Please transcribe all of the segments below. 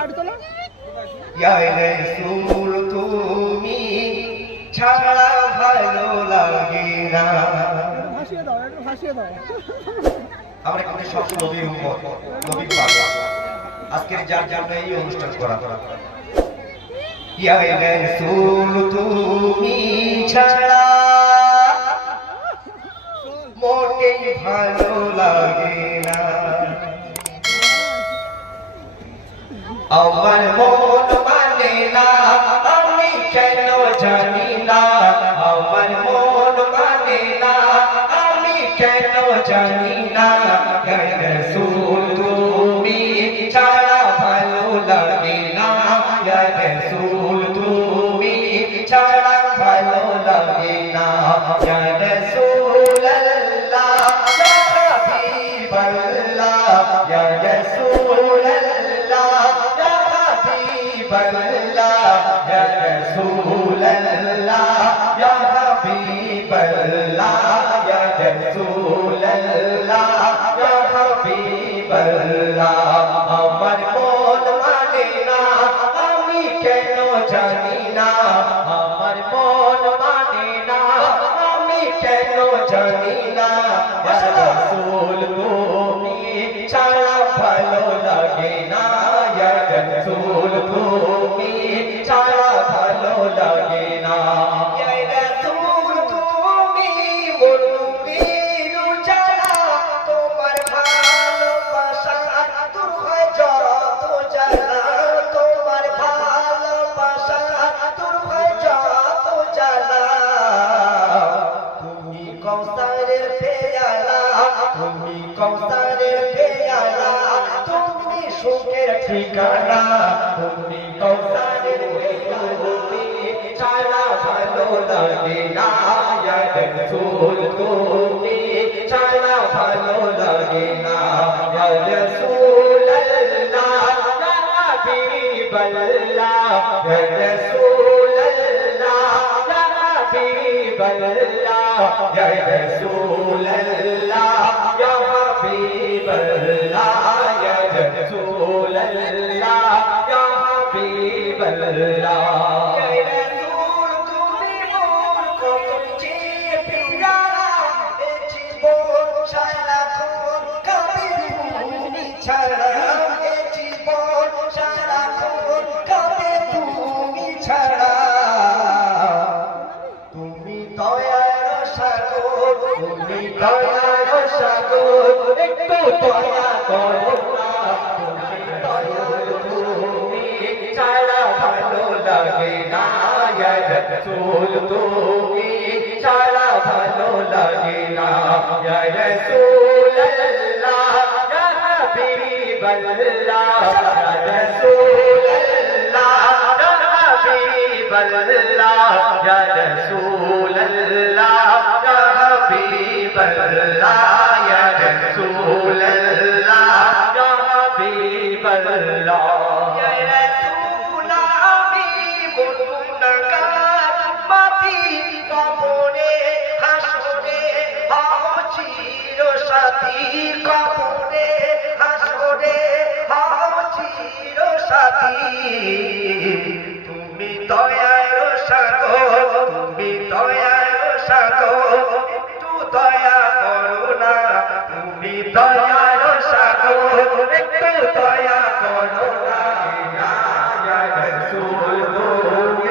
গাড়ি তোলো। তুমি ছাড়া ভালো লাগে না। ভাসিয়ে দাও একটু ভাসিয়ে দাও। আমরা কিন্তু সব নবীর উম্মত নবীর আজকের যার জন্য এই অনুষ্ঠান করা ইয়া রাসূল তুমি ছাড়া মোটেই ভালো আমার মন মানে না আমি কেন জানি না আমার মন মানে না আমি কেন জানি না রসুল তুমি ছাড়া ভালো লাগে না রসুল তুমি ছাড়া ভালো লাগে না রসুল Allah ya Rasul Allah ya Habib Allah আমার মন মানে না আমি কেন জানি ঠিকানা তুমি কৌসারের পেয়ালা ছাড়া ভালো লাগে না ইয়া রাসূল তুমি ছাড়া ভালো লাগে না ইয়া রাসূল আল্লাহ ইয়া হাবিব আল্লাহ ইয়া রাসূল আল্লাহ ইয়া হাবিব আল্লাহ ইয়া রাসূল দয়ার সাগর তুমি দয়ার সাগর, একটু দয়া করো না। তুমি ছাড়া ভালো লাগে না। রাসূল তুমি ছাড়া ভালো লাগে না। রাসূল আল্লাহ হাবিব আল্লাহ রাসূল হাবিব আল্লাহ ইয়া রাসূল আল্লাহ ইয়া হাবিব আল্লাহ ইয়া রাসূল আমি গুনাহগার পাপী কবরে হাসরে হও চির সাথী কবরে হাসরে হও চির সাথী সাগর একটু দয়া করো না তুমি দয়ার সাগর একটু দয়া করো না ইয়া রাসূল তুমি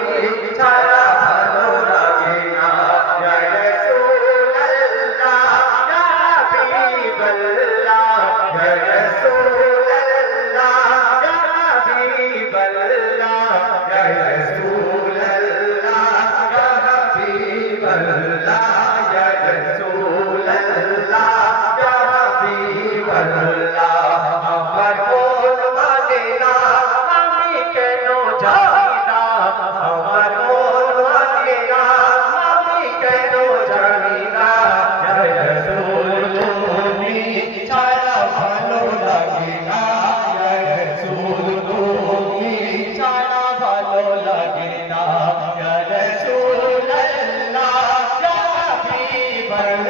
Amen.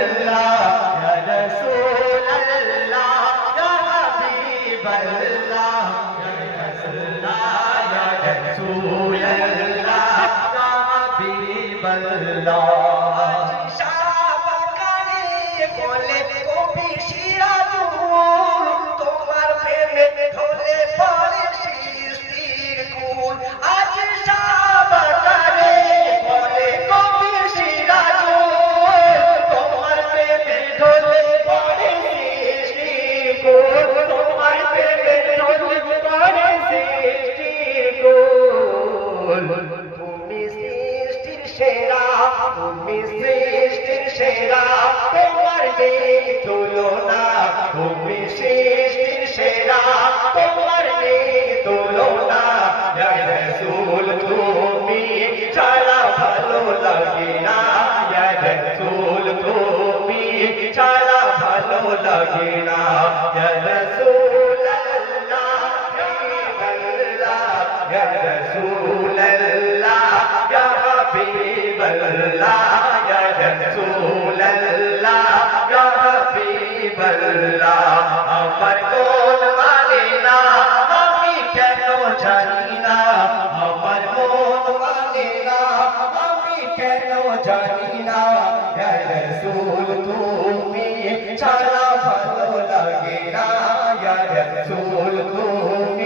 তুমি সৃষ্টির সেরা তুমি সৃষ্টির সেরা, তোমার নেই তুলনা। তুমি সৃষ্টির সেরা, তোমার নেই তুলনা। রসুল তুমি ছাড়া ভালো লাগে না। রসুল তুমি ছাড়া ভালো লাগে না। رسول ইয়া হাবিবাল্লাহ ইয়া রাসূলুল্লাহ ইয়া হাবিবাল্লাহ আমার কোন মানে না আমি কেন জানি না আমার মন মানে না আমি কেন জানি না রাসূল তুমি ছাড়া ভালো লাগে না রাসূল তুমি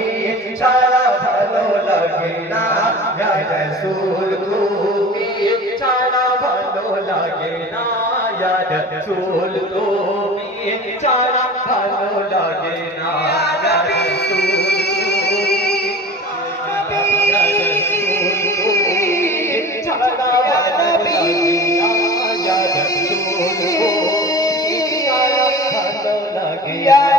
লাগে না ইয়া রাসূল তুমি ছাড়া ভালো লাগে না ইয়া রাসূল তুমি ছাড়া ভালো লাগে না ইয়া